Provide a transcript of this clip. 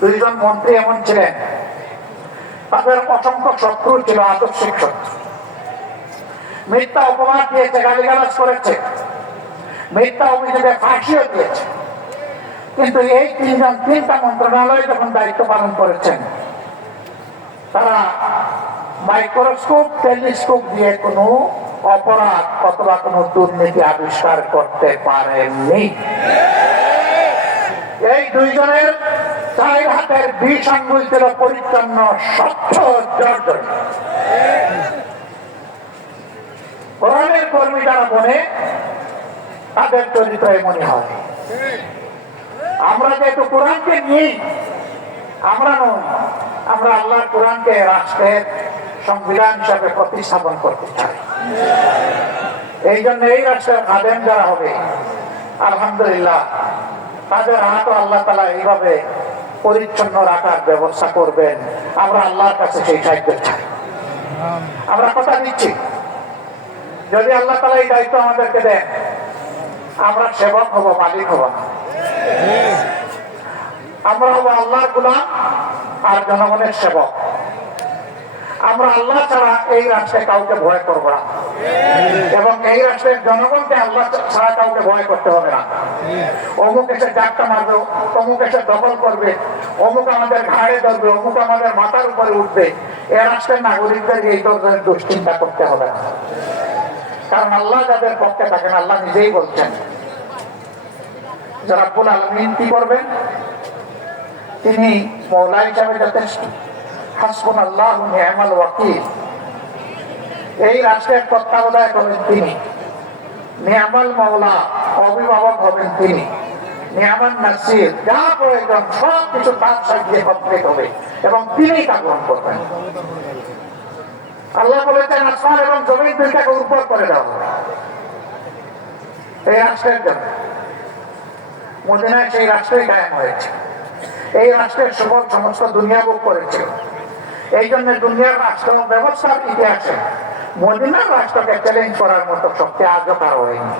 দুইজন মন্ত্রী এমন ছিলেন, তাদের অসংখ্য শত্রু ছিল, আদর্শিক শত্রু। মিথ্যা অপবাদ দিয়েছে, গালিগালাজ করেছে, মিথ্যা অভিযোগে ফাঁসিও দিয়েছে। কিন্তু এই তিনজন তিনটা মন্ত্রণালয়ে যখন দায়িত্ব পালন করেছেন, তারা মাইক্রোস্কোপ টেলিস্কোপ দিয়ে কোনো অপরাধ অথবা কোনো দুর্নীতি আবিষ্কার করতে পারেননি। এই দুইজনের 4 হাতের 20 আঙ্গুল ছিল পরিচ্ছন্ন, স্বচ্ছ, জর্জর। কোরআনের কর্মী যারা বনে, তাদের চরিত্র এমনই হয়। আমরা যেহেতু কোরআনকে নিয়েই, আমরা নই, আমরা আল্লাহর কোরআনকে রাষ্ট্রের সংবিধান হিসাবে প্রতিস্থাপন করতে চাই। এই জন্য এই রাষ্ট্রের খাদেম যারা হবে, আলহামদুলিল্লাহ, তাদের হাতও আল্লাহ তাআলা এইভাবে পরিচ্ছন্ন রাখার ব্যবস্থা করবেন। আমরা আল্লাহর কাছে সেই সাহায্য চাই। আমরা কথা দিচ্ছি, যদি আল্লাহ তাআলা এই দায়িত্ব আমাদেরকে দেন, আমরা সেবক হব, মালিক হব না। আমরা হব আল্লাহর গোলাম আর জনগণের সেবক। আমরা আল্লাহ ছাড়া এই রাষ্ট্রে কাউকে ভয় করবো না, এবং এই রাষ্ট্রের জনগণকে আল্লাহ ছাড়া কাউকে ভয় করতে হবে না। অমুক এসে ডাক্তা মারবে, অমুক এসে দখল করবে, অমুক আমাদের ঘাড়ে ধরবে, অমুক আমাদের মাথার উপরে উঠবে, এ রাষ্ট্রের নাগরিকদের এই ধরনের দুশ্চিন্তা করতে হবে না। কারণ আল্লাহ যাদের পক্ষে থাকেন, আল্লাহ নিজেই বলছেন যারা রাব্বুল আলামিন কি করবেন, তিনি মওলা হিসাবে যথেষ্ট। হাসবুনাল্লাহু নি'মাল ওয়াকিল। এই রাষ্ট্রের তত্ত্বাবধায়ক হবেন তিনি, নি'মাল মওলা, অভিভাবক হবেন তিনি, নি'মান নাসির, যা প্রয়োজন সব কিছু তার সাহায্যে কমপ্লিট হবে এবং তিনিই তা গ্রহণ করবেন। আল্লাহ বলেছেন আসমান এবং জমিন দুইটাকে উর্বর করে দাও এই রাষ্ট্রের জন্য। মদিনায় সেই রাষ্ট্রই কায়েম হয়েছে। এই রাষ্ট্রের সুফল সমস্ত দুনিয়া ভোগ করেছে। এই জন্য দুনিয়ার রাষ্ট্র ব্যবস্থার ইতিহাসে মদিনার রাষ্ট্রকে চ্যালেঞ্জ করার মতো শক্তি আজও কারো হয়নি।